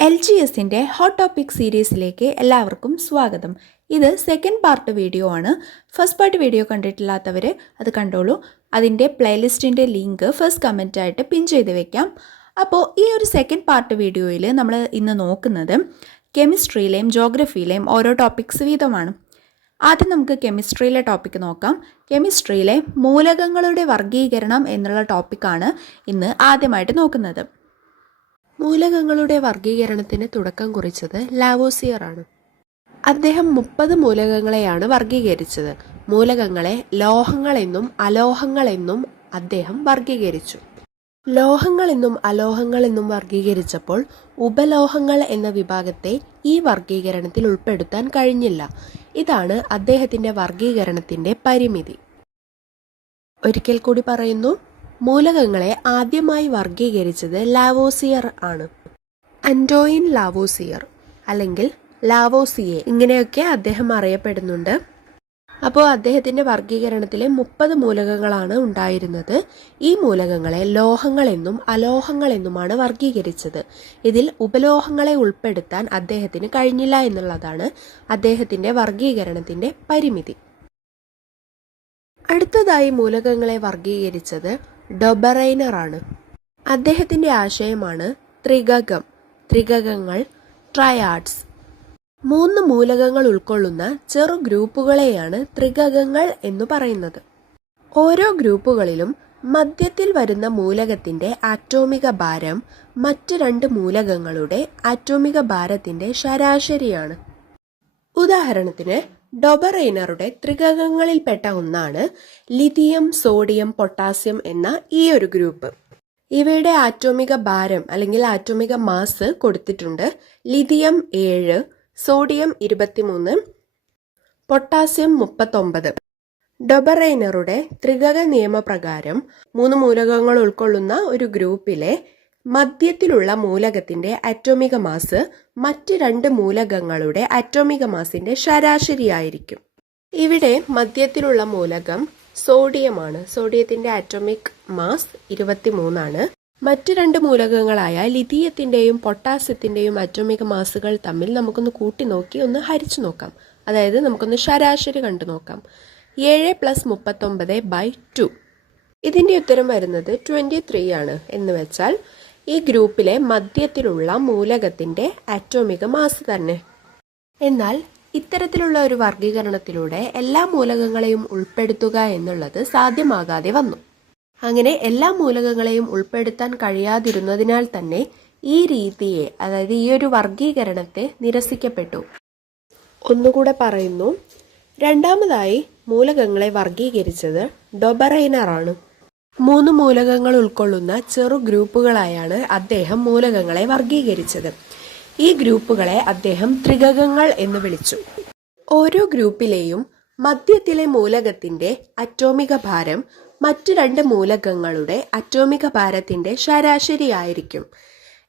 LGSന്റെ hot topic സീരീസിലേക്ക് എല്ലാവർക്കും സ്വാഗതം. ഇത് സെക്കൻഡ് പാർട്ട് വീഡിയോ ആണ്. ഫസ്റ്റ് പാർട്ട് വീഡിയോ കണ്ടിട്ടില്ലാത്തവർ അത് കണ്ടോളൂ. അതിൻ്റെ പ്ലേലിസ്റ്റിൻ്റെ ലിങ്ക് ഫസ്റ്റ് കമൻറ്റായിട്ട് പിൻ ചെയ്ത് വെക്കാം. അപ്പോൾ ഈ ഒരു സെക്കൻഡ് പാർട്ട് വീഡിയോയിൽ നമ്മൾ ഇന്ന് നോക്കുന്നത് കെമിസ്ട്രിയിലെയും ജോഗ്രഫിയിലെയും ഓരോ ടോപ്പിക്സ് വീതമാണ്. ആദ്യം നമുക്ക് കെമിസ്ട്രിയിലെ ടോപ്പിക്ക് നോക്കാം. കെമിസ്ട്രിയിലെ മൂലകങ്ങളുടെ വർഗീകരണം എന്നുള്ള ടോപ്പിക്കാണ് ഇന്ന് ആദ്യമായിട്ട് നോക്കുന്നത്. മൂലകങ്ങളുടെ വർഗീകരണത്തിന് തുടക്കം കുറിച്ചത് ലാവോസിയർ ആണ്. അദ്ദേഹം 30 മൂലകങ്ങളെയാണ് വർഗീകരിച്ചത്. മൂലകങ്ങളെ ലോഹങ്ങളെന്നും അലോഹങ്ങളെന്നും അദ്ദേഹം വർഗീകരിച്ചു. ലോഹങ്ങളെന്നും അലോഹങ്ങളെന്നും വർഗീകരിച്ചപ്പോൾ ഉപലോഹങ്ങൾ എന്ന വിഭാഗത്തെ ഈ വർഗീകരണത്തിൽ ഉൾപ്പെടുത്താൻ കഴിഞ്ഞില്ല. ഇതാണ് അദ്ദേഹത്തിൻ്റെ വർഗീകരണത്തിൻ്റെ പരിമിതി. ഒരിക്കൽ കൂടി പറയുന്നു, മൂലകങ്ങളെ ആദ്യമായി വർഗീകരിച്ചത് ലാവോസിയർ ആണ്. അന്റോയിൻ ലാവോസിയർ അല്ലെങ്കിൽ ലാവോസിയെ ഇങ്ങനെയൊക്കെ അദ്ദേഹം അറിയപ്പെടുന്നുണ്ട്. അപ്പോൾ അദ്ദേഹത്തിൻ്റെ വർഗീകരണത്തിലെ 30 മൂലകങ്ങളാണ് ഉണ്ടായിരുന്നത്. ഈ മൂലകങ്ങളെ ലോഹങ്ങളെന്നും അലോഹങ്ങളെന്നുമാണ് വർഗീകരിച്ചത്. ഇതിൽ ഉപലോഹങ്ങളെ ഉൾപ്പെടുത്താൻ അദ്ദേഹത്തിന് കഴിഞ്ഞില്ല എന്നുള്ളതാണ് അദ്ദേഹത്തിൻ്റെ വർഗീകരണത്തിൻ്റെ പരിമിതി. അടുത്തതായി മൂലകങ്ങളെ വർഗീകരിച്ചത് ഡൊബറൈനർ ആണ്. അദ്ദേഹത്തിൻ്റെ ആശയമാണ് ത്രികകം, ത്രികകങ്ങൾ, ട്രയാഡ്സ്. 3 മൂലകങ്ങൾ ഉൾക്കൊള്ളുന്ന ചെറു ഗ്രൂപ്പുകളെയാണ് ത്രികകങ്ങൾ എന്ന് പറയുന്നത്. ഓരോ ഗ്രൂപ്പുകളിലും മധ്യത്തിൽ വരുന്ന മൂലകത്തിൻ്റെ ആറ്റോമിക ഭാരം മറ്റ് 2 മൂലകങ്ങളുടെ ആറ്റോമിക ഭാരത്തിൻ്റെ ശരാശരിയാണ്. ഉദാഹരണത്തിന് ഡൊബറൈനറുടെ ത്രികകങ്ങളിൽപ്പെട്ട ഒന്നാണ് ലിഥിയം, സോഡിയം, പൊട്ടാസ്യം എന്ന ഈ ഒരു ഗ്രൂപ്പ്. ഇവയുടെ ആറ്റോമിക ഭാരം അല്ലെങ്കിൽ ആറ്റോമിക മാസ് കൊടുത്തിട്ടുണ്ട്. Lithium 7, sodium 23, potassium 39. ഡൊബറൈനറുടെ ത്രികക നിയമപ്രകാരം 3 മൂലകങ്ങൾ ഉൾക്കൊള്ളുന്ന ഒരു ഗ്രൂപ്പിലെ മധ്യത്തിലുള്ള മൂലകത്തിന്റെ അറ്റോമിക മാസ് മറ്റ് 2 മൂലകങ്ങളുടെ അറ്റോമിക മാസിന്റെ ശരാശരിയായിരിക്കും. ഇവിടെ മധ്യത്തിലുള്ള മൂലകം സോഡിയമാണ്. സോഡിയത്തിന്റെ അറ്റോമിക് മാസ് 23 ആണ്. മറ്റ് 2 മൂലകങ്ങളായ ലിഥിയത്തിന്റെയും പൊട്ടാസ്യത്തിന്റെയും അറ്റോമിക മാസുകൾ തമ്മിൽ നമുക്കൊന്ന് കൂട്ടി നോക്കി ഒന്ന് ഹരിച്ചു നോക്കാം. അതായത് നമുക്കൊന്ന് ശരാശരി കണ്ടു നോക്കാം. 7 + 39/2. ഇതിന്റെ ഉത്തരം വരുന്നത് 23 ആണ്. എന്ന് വെച്ചാൽ ഈ ഗ്രൂപ്പിലെ മധ്യത്തിലുള്ള മൂലകത്തിന്റെ ആറ്റോമിക മാസ് തന്നെ. എന്നാൽ ഇത്തരത്തിലുള്ള ഒരു വർഗീകരണത്തിലൂടെ എല്ലാ മൂലകങ്ങളെയും ഉൾപ്പെടുത്തുക എന്നുള്ളത് സാധ്യമാകാതെ വന്നു. അങ്ങനെ എല്ലാ മൂലകങ്ങളെയും ഉൾപ്പെടുത്താൻ കഴിയാതിരുന്നതിനാൽ തന്നെ ഈ രീതിയെ, അതായത് ഈ ഒരു വർഗീകരണത്തെ നിരസിക്കപ്പെട്ടു. ഒന്നുകൂടെ പറയുന്നു, രണ്ടാമതായി മൂലകങ്ങളെ വർഗീകരിച്ചത് ഡൊബറൈനർ ആണ്. 3 മൂലകങ്ങൾ ഉൾക്കൊള്ളുന്ന ചെറു ഗ്രൂപ്പുകളായാണ് അദ്ദേഹം മൂലകങ്ങളെ വർഗീകരിച്ചത്. ഈ ഗ്രൂപ്പുകളെ അദ്ദേഹം ത്രികകങ്ങൾ എന്ന് വിളിച്ചു. ഓരോ ഗ്രൂപ്പിലെയും മധ്യത്തിലെ മൂലകത്തിന്റെ അറ്റോമിക ഭാരം മറ്റ് 2 മൂലകങ്ങളുടെ അറ്റോമിക ഭാരത്തിന്റെ ശരാശരിയായിരിക്കും.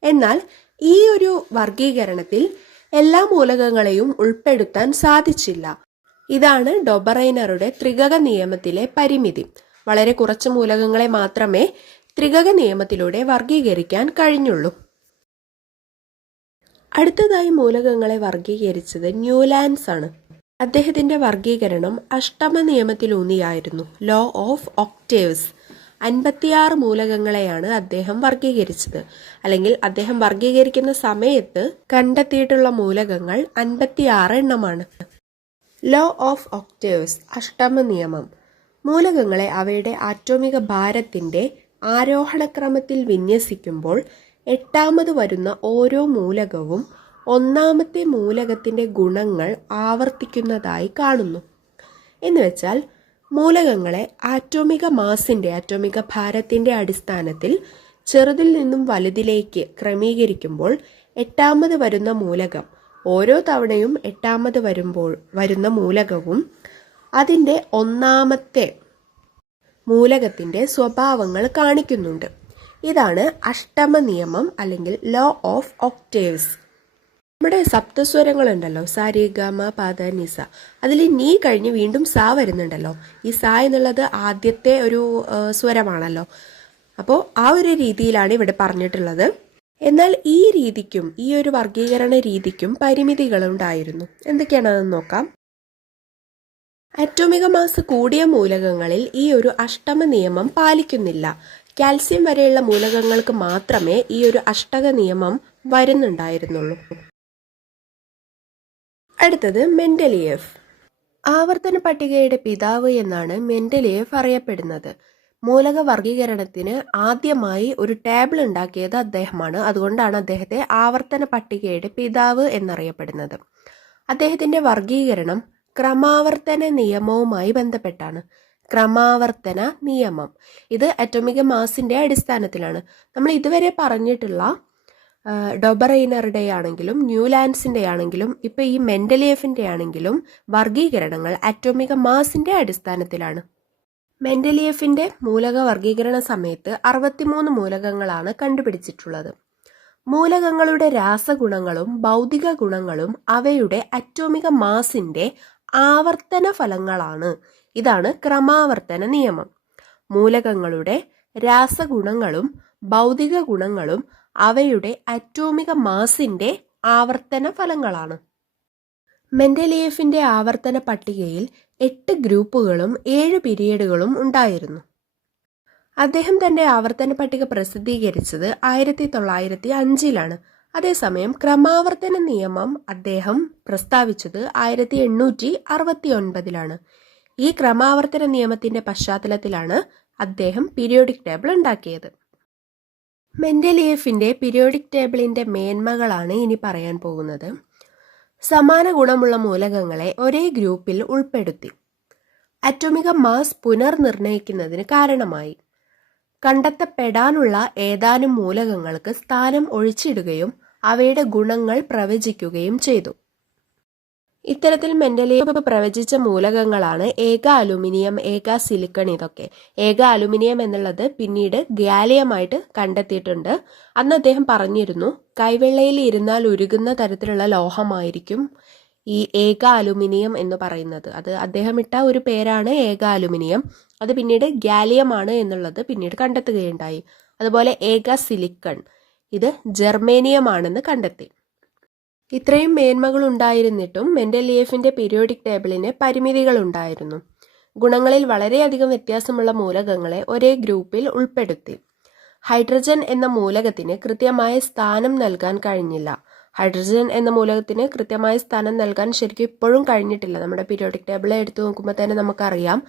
എന്നാൽ ഈ ഒരു വർഗീകരണത്തിൽ എല്ലാ മൂലകങ്ങളെയും ഉൾപ്പെടുത്താൻ സാധിച്ചില്ല. ഇതാണ് ഡൊബറൈനറുടെ ത്രികക നിയമത്തിലെ പരിമിതി. വളരെ കുറച്ച് മൂലകങ്ങളെ മാത്രമേ ത്രികക നിയമത്തിലൂടെ വർഗീകരിക്കാൻ കഴിഞ്ഞുള്ളൂ. അടുത്തതായി മൂലകങ്ങളെ വർഗീകരിച്ചത് ന്യൂലാൻഡ്സ് ആണ്. അദ്ദേഹത്തിന്റെ വർഗീകരണം അഷ്ടമ നിയമത്തിലൂന്നിയായിരുന്നു. Law of octaves. 56 മൂലകങ്ങളെയാണ് അദ്ദേഹം വർഗീകരിച്ചത്. അല്ലെങ്കിൽ അദ്ദേഹം വർഗീകരിക്കുന്ന സമയത്ത് കണ്ടെത്തിയിട്ടുള്ള മൂലകങ്ങൾ 56 എണ്ണമാണ്. ലോ ഓഫ് ഒക്ടേവ്സ്, അഷ്ടമ നിയമം. മൂലകങ്ങളെ അവയുടെ ആറ്റോമിക ഭാരത്തിന്റെ ആരോഹണക്രമത്തിൽ വിന്യസിക്കുമ്പോൾ 8ാമത് വരുന്ന ഓരോ മൂലകവും 1ാമത്തെ മൂലകത്തിന്റെ ഗുണങ്ങൾ ആവർത്തിക്കുന്നതായി കാണുന്നു. എന്നുവെച്ചാൽ മൂലകങ്ങളെ ആറ്റോമിക മാസിന്റെ, ആറ്റോമിക ഭാരത്തിന്റെ അടിസ്ഥാനത്തിൽ ചെറുതിൽ നിന്നും വലുതിലേക്ക് ക്രമീകരിക്കുമ്പോൾ 8ാമത് വരുന്ന മൂലകം, ഓരോ തവണയും 8ാമത് വരുന്ന മൂലകവും അതിൻ്റെ 1ാമത്തെ മൂലകത്തിന്റെ സ്വഭാവങ്ങൾ കാണിക്കുന്നുണ്ട്. ഇതാണ് അഷ്ടമ നിയമം അല്ലെങ്കിൽ ലോ ഓഫ് ഒക്ടേവ്സ്. നമ്മുടെ സപ്തസ്വരങ്ങളുണ്ടല്ലോ, സ രി ഗ മ പ ധ നി സ. അതിൽ നീ കഴിഞ്ഞ് വീണ്ടും സ വരുന്നുണ്ടല്ലോ. ഈ സ എന്നുള്ളത് ആദ്യത്തെ ഒരു സ്വരമാണല്ലോ. അപ്പോൾ ആ ഒരു രീതിയിലാണ് ഇവിടെ പറഞ്ഞിട്ടുള്ളത്. എന്നാൽ ഈ രീതിക്കും ഈ ഒരു വർഗീകരണ രീതിക്കും പരിമിതികളുണ്ടായിരുന്നു. എന്തൊക്കെയാണെന്ന് നോക്കാം. അറ്റോമിക മാസ് കൂടിയ മൂലകങ്ങളിൽ ഈ ഒരു അഷ്ടമ നിയമം പാലിക്കുന്നില്ല. കാൽസ്യം വരെയുള്ള മൂലകങ്ങൾക്ക് മാത്രമേ ഈ ഒരു അഷ്ടക നിയമം വരുന്നുണ്ടായിരുന്നുള്ളൂ. അടുത്തത് മെൻഡലിയേഫ്. ആവർത്തന പട്ടികയുടെ പിതാവ് എന്നാണ് മെൻഡലിയേഫ് അറിയപ്പെടുന്നത്. മൂലക വർഗീകരണത്തിന് ആദ്യമായി ഒരു ടേബിൾ ഉണ്ടാക്കിയത് അദ്ദേഹമാണ്. അതുകൊണ്ടാണ് അദ്ദേഹത്തെ ആവർത്തന പട്ടികയുടെ പിതാവ് എന്നറിയപ്പെടുന്നത്. അദ്ദേഹത്തിന്റെ വർഗീകരണം ക്രമാവർത്തന നിയമവുമായി ബന്ധപ്പെട്ടാണ്. ക്രമാവർത്തന നിയമം ഇത് അറ്റോമിക മാസിന്റെ അടിസ്ഥാനത്തിലാണ്. നമ്മൾ ഇതുവരെ പറഞ്ഞിട്ടുള്ള ഡൊബറൈനറുടെ ആണെങ്കിലും ന്യൂലാൻഡ്സിന്റെ ആണെങ്കിലും ഇപ്പൊ ഈ മെൻഡലിയേഫിന്റെ ആണെങ്കിലും വർഗീകരണങ്ങൾ അറ്റോമിക മാസിന്റെ അടിസ്ഥാനത്തിലാണ്. മെൻഡലിയേഫിന്റെ മൂലക വർഗീകരണ സമയത്ത് 63 മൂലകങ്ങളാണ് കണ്ടുപിടിച്ചിട്ടുള്ളത്. മൂലകങ്ങളുടെ രാസഗുണങ്ങളും ഭൗതിക ഗുണങ്ങളും അവയുടെ അറ്റോമിക മാസിന്റെ ആവർത്തന ഫലങ്ങളാണ്. ഇതാണ് ക്രമാവർത്തന നിയമം. മൂലകങ്ങളുടെ രാസഗുണങ്ങളും ഭൗതിക ഗുണങ്ങളും അവയുടെ അറ്റോമിക മാസിന്റെ ആവർത്തന ഫലങ്ങളാണ്. മെൻഡലിയേഫിന്റെ ആവർത്തന പട്ടികയിൽ 8 ഗ്രൂപ്പുകളും 7 പീരിയഡുകളും ഉണ്ടായിരുന്നു. അദ്ദേഹം തന്റെ ആവർത്തന പട്ടിക പ്രസിദ്ധീകരിച്ചത് 1905 അതേസമയം ക്രമാവർത്തന നിയമം അദ്ദേഹം പ്രസ്താവിച്ചത് 1869 ഈ ക്രമാവർത്തന നിയമത്തിന്റെ പശ്ചാത്തലത്തിലാണ് അദ്ദേഹം പീരിയോഡിക് ടേബിൾ ഉണ്ടാക്കിയത്. മെൻഡലിയേഫിന്റെ പീരിയോഡിക് ടേബിളിന്റെ മേന്മകളാണ് ഇനി പറയാൻ പോകുന്നത്. സമാന ഗുണമുള്ള മൂലകങ്ങളെ ഒരേ ഗ്രൂപ്പിൽ ഉൾപ്പെടുത്തി. അറ്റോമിക മാസ് പുനർനിർണയിക്കുന്നതിന് കാരണമായി. കണ്ടെത്തപ്പെടാനുള്ള ഏതാനും മൂലകങ്ങൾക്ക് സ്ഥാനം ഒഴിച്ചിടുകയും അവയുടെ ഗുണങ്ങൾ പ്രവചിക്കുകയും ചെയ്തു. ഇത്തരത്തിൽ മെൻഡലിയേഫ് പ്രവചിച്ച മൂലകങ്ങളാണ് ഏക അലുമിനിയം, ഏക സിലിക്കൺ. ഇതൊക്കെ ഏക അലുമിനിയം എന്നുള്ളത് പിന്നീട് ഗാലിയമായിട്ട് കണ്ടെത്തിയിട്ടുണ്ട്. അന്ന് അദ്ദേഹം പറഞ്ഞിരുന്നു കൈവെള്ളയിൽ ഇരുന്നാൽ ഉരുകുന്ന തരത്തിലുള്ള ലോഹമായിരിക്കും ഈ ഏക അലുമിനിയം എന്ന് പറയുന്നത്. അത് അദ്ദേഹം ഇട്ട ഒരു പേരാണ് ഏക അലുമിനിയം. അത് പിന്നീട് ഗാലിയമാണ് എന്നുള്ളത് പിന്നീട് കണ്ടെത്തുകയുണ്ടായി. അതുപോലെ ഏക സിലിക്കൺ ഇത് ജർമേനിയം ആണെന്ന് കണ്ടെത്തി. ഇത്രയും മേന്മകൾ ഉണ്ടായിരുന്നിട്ടും മെൻഡലിയേഫിന്റെ പീരിയോഡിക് ടേബിളിന് പരിമിതികൾ ഉണ്ടായിരുന്നു. ഗുണങ്ങളിൽ വളരെയധികം വ്യത്യാസമുള്ള മൂലകങ്ങളെ ഒരേ ഗ്രൂപ്പിൽ ഉൾപ്പെടുത്തി. ഹൈഡ്രജൻ എന്ന മൂലകത്തിന് കൃത്യമായ സ്ഥാനം നൽകാൻ കഴിഞ്ഞില്ല. ഹൈഡ്രജൻ എന്ന മൂലകത്തിന് കൃത്യമായ സ്ഥാനം നൽകാൻ ശരിക്കും ഇപ്പോഴും കഴിഞ്ഞിട്ടില്ല. നമ്മുടെ പീരിയോഡിക് ടേബിൾ എടുത്തു നോക്കുമ്പോൾ തന്നെ നമുക്കറിയാം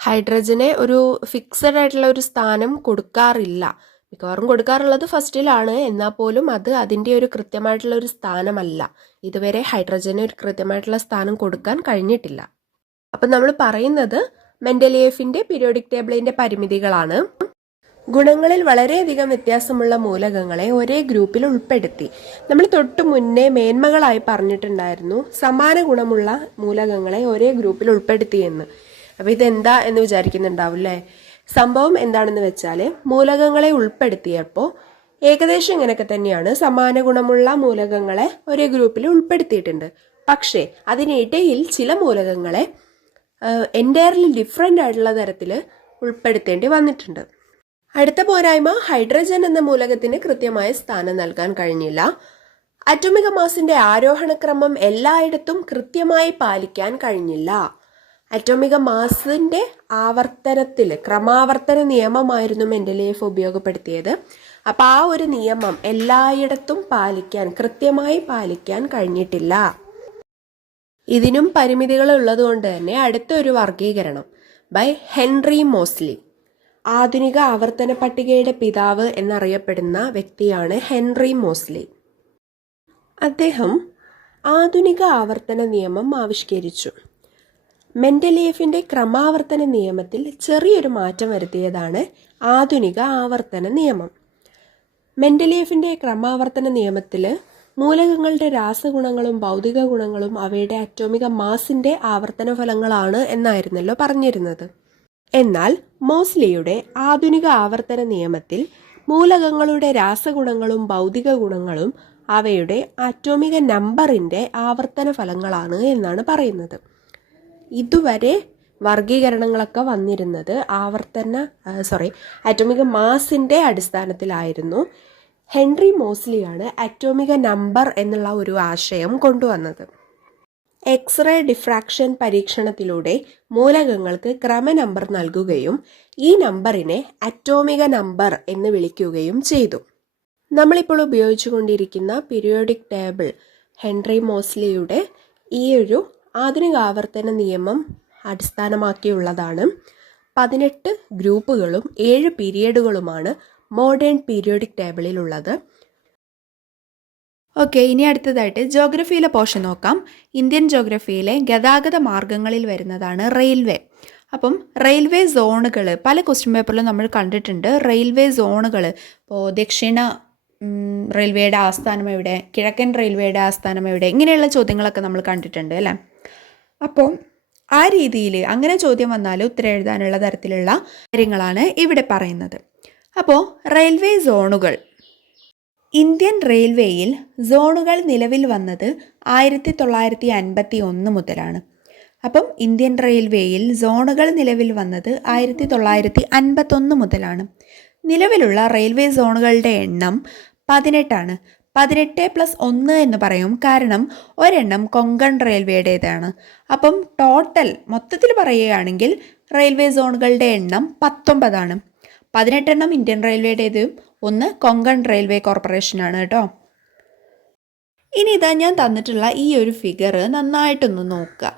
ഹൈഡ്രജനെ ഒരു ഫിക്സഡ് ആയിട്ടുള്ള ഒരു സ്ഥാനം കൊടുക്കാറില്ല. മിക്കവാറും കൊടുക്കാറുള്ളത് ഫസ്റ്റിലാണ്. എന്നാൽ പോലും അത് അതിൻ്റെ ഒരു കൃത്യമായിട്ടുള്ള ഒരു സ്ഥാനമല്ല. ഇതുവരെ ഹൈഡ്രജന് ഒരു കൃത്യമായിട്ടുള്ള സ്ഥാനം കൊടുക്കാൻ കഴിഞ്ഞിട്ടില്ല. അപ്പം നമ്മൾ പറയുന്നത് മെൻഡലിയേഫിന്റെ പീരിയോഡിക് ടേബിളിന്റെ പരിമിതികളാണ്. ഗുണങ്ങളിൽ വളരെയധികം വ്യത്യാസമുള്ള മൂലകങ്ങളെ ഒരേ ഗ്രൂപ്പിൽ ഉൾപ്പെടുത്തി. നമ്മൾ തൊട്ടു മുന്നേ മേന്മകളായി പറഞ്ഞിട്ടുണ്ടായിരുന്നു സമാന ഗുണമുള്ള മൂലകങ്ങളെ ഒരേ ഗ്രൂപ്പിൽ ഉൾപ്പെടുത്തിയെന്ന്. അപ്പോൾ ഇതെന്താ എന്ന് വിചാരിക്കുന്നുണ്ടാവും അല്ലേ? സംഭവം എന്താണെന്ന് വെച്ചാൽ മൂലകങ്ങളെ ഉൾപ്പെടുത്തിയപ്പോൾ ഏകദേശം ഇങ്ങനെയൊക്കെ തന്നെയാണ്. സമാന ഗുണമുള്ള മൂലകങ്ങളെ ഒരേ ഗ്രൂപ്പിൽ ഉൾപ്പെടുത്തിയിട്ടുണ്ട്. പക്ഷേ അതിനിടയിൽ ചില മൂലകങ്ങളെ എൻറ്റയർലി ഡിഫറെൻ്റ് ആയിട്ടുള്ള തരത്തിൽ ഉൾപ്പെടുത്തേണ്ടി വന്നിട്ടുണ്ട്. അടുത്ത പോരായ്മ ഹൈഡ്രജൻ എന്ന മൂലകത്തിന് കൃത്യമായ സ്ഥാനം നൽകാൻ കഴിഞ്ഞില്ല. അറ്റോമിക മാസിന്റെ ആരോഹണക്രമം എല്ലായിടത്തും കൃത്യമായി പാലിക്കാൻ കഴിഞ്ഞില്ല. അറ്റോമിക മാസിന്റെ ആവർത്തനത്തിൽ ക്രമാവർത്തന നിയമമായിരുന്നു മെൻഡലിയേഫ് ഉപയോഗപ്പെടുത്തിയത്. അപ്പൊ ആ ഒരു നിയമം എല്ലായിടത്തും കൃത്യമായി പാലിക്കാൻ കഴിഞ്ഞിട്ടില്ല. ഇതിനും പരിമിതികൾ ഉള്ളതുകൊണ്ട് തന്നെ അടുത്തൊരു വർഗീകരണം ബൈ ഹെൻറി മോസ്ലി. ആധുനിക ആവർത്തന പട്ടികയുടെ പിതാവ് എന്നറിയപ്പെടുന്ന വ്യക്തിയാണ് ഹെൻറി മോസ്ലി. അദ്ദേഹം ആധുനിക ആവർത്തന നിയമം ആവിഷ്കരിച്ചു. മെൻഡലിയേഫിന്റെ ക്രമാവർത്തന നിയമത്തിൽ ചെറിയൊരു മാറ്റം വരുത്തിയതാണ് ആധുനിക ആവർത്തന നിയമം. മെൻഡലിയേഫിന്റെ ക്രമാവർത്തന നിയമത്തിൽ മൂലകങ്ങളുടെ രാസഗുണങ്ങളും ഭൗതിക ഗുണങ്ങളും അവയുടെ അറ്റോമിക മാസിന്റെ ആവർത്തന ഫലങ്ങളാണ് എന്നായിരുന്നല്ലോ പറഞ്ഞിരുന്നത്. എന്നാൽ മോസ്ലിയുടെ ആധുനിക ആവർത്തന നിയമത്തിൽ മൂലകങ്ങളുടെ രാസഗുണങ്ങളും ഭൗതിക ഗുണങ്ങളും അവയുടെ അറ്റോമിക നമ്പറിന്റെ ആവർത്തന ഫലങ്ങളാണ് എന്നാണ് പറയുന്നത്. ഇതുവരെ വർഗീകരണങ്ങളൊക്കെ വന്നിരുന്നത് അറ്റോമിക മാസിന്റെ അടിസ്ഥാനത്തിലായിരുന്നു. ഹെൻറി മോസ്ലിയാണ് അറ്റോമിക നമ്പർ എന്നുള്ള ഒരു ആശയം കൊണ്ടുവന്നത്. എക്സ്റേ ഡിഫ്രാക്ഷൻ പരീക്ഷണത്തിലൂടെ മൂലകങ്ങൾക്ക് ക്രമനമ്പർ നൽകുകയും ഈ നമ്പറിനെ അറ്റോമിക നമ്പർ എന്ന് വിളിക്കുകയും ചെയ്തു. നമ്മളിപ്പോൾ ഉപയോഗിച്ചുകൊണ്ടിരിക്കുന്ന പീരിയോഡിക് ടേബിൾ ഹെൻറി മോസ്ലിയുടെ ഈ ഒരു ആധുനിക ആവർത്തന നിയമം അടിസ്ഥാനമാക്കിയുള്ളതാണ്. 18 ഗ്രൂപ്പുകളും 7 പീരിയഡുകളുമാണ് മോഡേൺ പീരിയോഡിക് ടേബിളിലുള്ളത്. ഓക്കെ, ഇനി അടുത്തതായിട്ട് ജോഗ്രഫിയിലെ പോർഷൻ നോക്കാം. ഇന്ത്യൻ ജോഗ്രഫിയിലെ ഗതാഗത മാർഗങ്ങളിൽ വരുന്നതാണ് റെയിൽവേ. അപ്പം റെയിൽവേ സോണുകൾ പല ക്വസ്റ്റ്യൻ പേപ്പറിലും നമ്മൾ കണ്ടിട്ടുണ്ട്. റെയിൽവേ സോണുകൾ ഇപ്പോൾ ദക്ഷിണ റെയിൽവേയുടെ ആസ്ഥാനം എവിടെ, കിഴക്കൻ റെയിൽവേയുടെ ആസ്ഥാനം എവിടെ, ഇങ്ങനെയുള്ള ചോദ്യങ്ങളൊക്കെ നമ്മൾ കണ്ടിട്ടുണ്ട് അല്ലേ. അപ്പോൾ ആ രീതിയിൽ അങ്ങനെ ചോദ്യം വന്നാൽ ഉത്തരം എഴുതാനുള്ള തരത്തിലുള്ള കാര്യങ്ങളാണ് ഇവിടെ പറയുന്നത്. അപ്പോൾ റെയിൽവേ സോണുകൾ, ഇന്ത്യൻ റെയിൽവേയിൽ സോണുകൾ നിലവിൽ വന്നത് 1951 മുതലാണ്. അപ്പം ഇന്ത്യൻ റെയിൽവേയിൽ സോണുകൾ നിലവിൽ വന്നത് 1951 മുതലാണ്. നിലവിലുള്ള റെയിൽവേ സോണുകളുടെ എണ്ണം 18 18+1 എന്ന് പറയും. കാരണം ഒരെണ്ണം കൊങ്കൺ റെയിൽവേയുടേതാണ്. അപ്പം ടോട്ടൽ മൊത്തത്തിൽ പറയുകയാണെങ്കിൽ റെയിൽവേ സോണുകളുടെ എണ്ണം 19. 18 ഇന്ത്യൻ റെയിൽവേയുടേതും 1 കൊങ്കൺ റെയിൽവേ കോർപ്പറേഷനാണ് കേട്ടോ. ഇനി ഇതാ ഞാൻ തന്നിട്ടുള്ള ഈ ഒരു ഫിഗർ നന്നായിട്ടൊന്ന് നോക്കുക.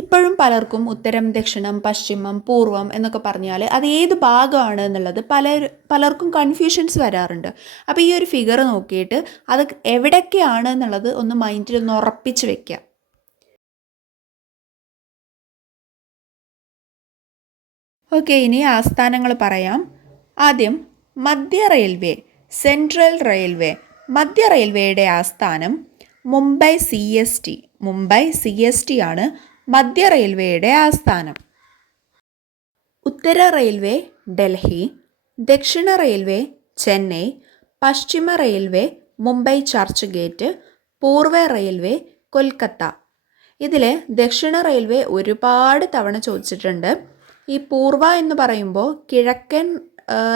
ഇപ്പോഴും പലർക്കും ഉത്തരം, ദക്ഷിണം, പശ്ചിമം, പൂർവം എന്നൊക്കെ പറഞ്ഞാൽ അത് ഏത് ഭാഗമാണ് എന്നുള്ളത് പലർക്കും കൺഫ്യൂഷൻസ് വരാറുണ്ട്. അപ്പോൾ ഈ ഒരു ഫിഗർ നോക്കിയിട്ട് അത് എവിടെയൊക്കെയാണ് എന്നുള്ളത് ഒന്ന് മൈൻഡിൽ ഒന്ന് ഉറപ്പിച്ച് വെക്കുക. ഓക്കെ, ഇനി ആസ്ഥാനങ്ങൾ പറയാം. ആദ്യം മധ്യ റെയിൽവേ, സെൻട്രൽ റെയിൽവേ. മധ്യ റെയിൽവേയുടെ ആസ്ഥാനം മുംബൈ CST ആണ് മധ്യ റെയിൽവേയുടെ ആസ്ഥാനം. ഉത്തര റെയിൽവേ ഡൽഹി, ദക്ഷിണ റെയിൽവേ ചെന്നൈ, പശ്ചിമ റെയിൽവേ മുംബൈ ചർച്ച് ഗേറ്റ്, പൂർവ റെയിൽവേ കൊൽക്കത്ത. ഇതിൽ ദക്ഷിണ റെയിൽവേ ഒരുപാട് തവണ ചോദിച്ചിട്ടുണ്ട്. ഈ പൂർവ എന്ന് പറയുമ്പോൾ കിഴക്കൻ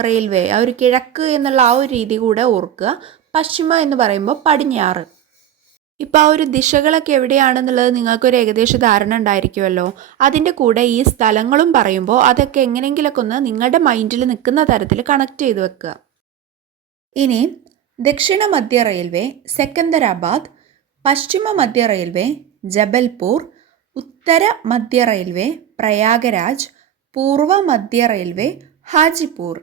റെയിൽവേ, ആ ഒരു കിഴക്ക് എന്നുള്ള ആ ഒരു രീതി കൂടെ ഓർക്കുക. പശ്ചിമ എന്ന് പറയുമ്പോൾ പടിഞ്ഞാറ്. ഇപ്പോൾ ആ ഒരു ദിശകളൊക്കെ എവിടെയാണെന്നുള്ളത് നിങ്ങൾക്കൊരു ഏകദേശ ധാരണ ഉണ്ടായിരിക്കുമല്ലോ. അതിൻ്റെ കൂടെ ഈ സ്ഥലങ്ങളും പറയുമ്പോൾ അതൊക്കെ എങ്ങനെയെങ്കിലൊക്കെ ഒന്ന് നിങ്ങളുടെ മൈൻഡിൽ നിൽക്കുന്ന തരത്തിൽ കണക്ട് ചെയ്ത് വെക്കുക. ഇനി ദക്ഷിണ മധ്യ റെയിൽവേ സെക്കന്ദരാബാദ്, പശ്ചിമ മധ്യ റെയിൽവേ ജബൽപൂർ, ഉത്തര മധ്യ റെയിൽവേ പ്രയാഗരാജ്, പൂർവ മധ്യ റെയിൽവേ ഹാജിപൂർ.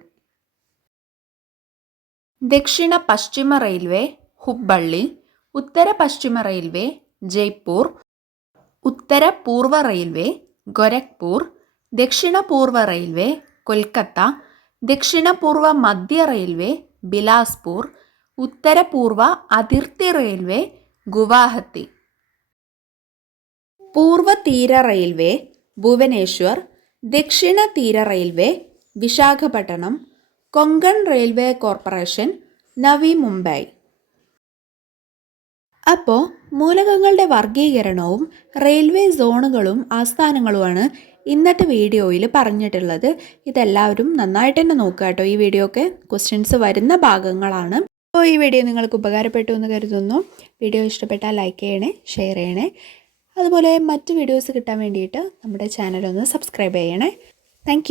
ദക്ഷിണ പശ്ചിമ റെയിൽവേ ഹുബ്ബള്ളി, ഉത്തര പശ്ചിമ റെയിൽവേ ജയ്പൂർ, ഉത്തര പൂർവ റെയിൽവേ ഗോരഖ്പൂർ, ദക്ഷിണ പൂർവ റെയിൽവേ കൊൽക്കത്ത, ദക്ഷിണ പൂർവ മധ്യ റെയിൽവേ ബിലാസ്പൂർ, ഉത്തര പൂർവ അതിർത്തി റെയിൽവേ ഗുവാഹത്തി. പൂർവ തീര റെയിൽവേ ഭുവനേശ്വർ, ദക്ഷിണ തീര railway Visakhapatnam, Konkan railway corporation Navi Mumbai. അപ്പോൾ മൂലകങ്ങളുടെ വർഗീകരണവും റെയിൽവേ സോണുകളും ആസ്ഥാനങ്ങളുമാണ് ഇന്നത്തെ വീഡിയോയിൽ പറഞ്ഞിട്ടുള്ളത്. ഇതെല്ലാവരും നന്നായിട്ട് തന്നെ നോക്കുക കേട്ടോ. ഈ വീഡിയോ ഒക്കെ ക്വസ്റ്റ്യൻസ് വരുന്ന ഭാഗങ്ങളാണ്. അപ്പോൾ ഈ വീഡിയോ നിങ്ങൾക്ക് ഉപകാരപ്പെട്ടു എന്ന് കരുതുന്നു. വീഡിയോ ഇഷ്ടപ്പെട്ടാൽ ലൈക്ക് ചെയ്യണേ, ഷെയർ ചെയ്യണേ. അതുപോലെ മറ്റ് വീഡിയോസ് കിട്ടാൻ വേണ്ടിയിട്ട് നമ്മുടെ ചാനൽ ഒന്ന് സബ്സ്ക്രൈബ് ചെയ്യണേ. താങ്ക്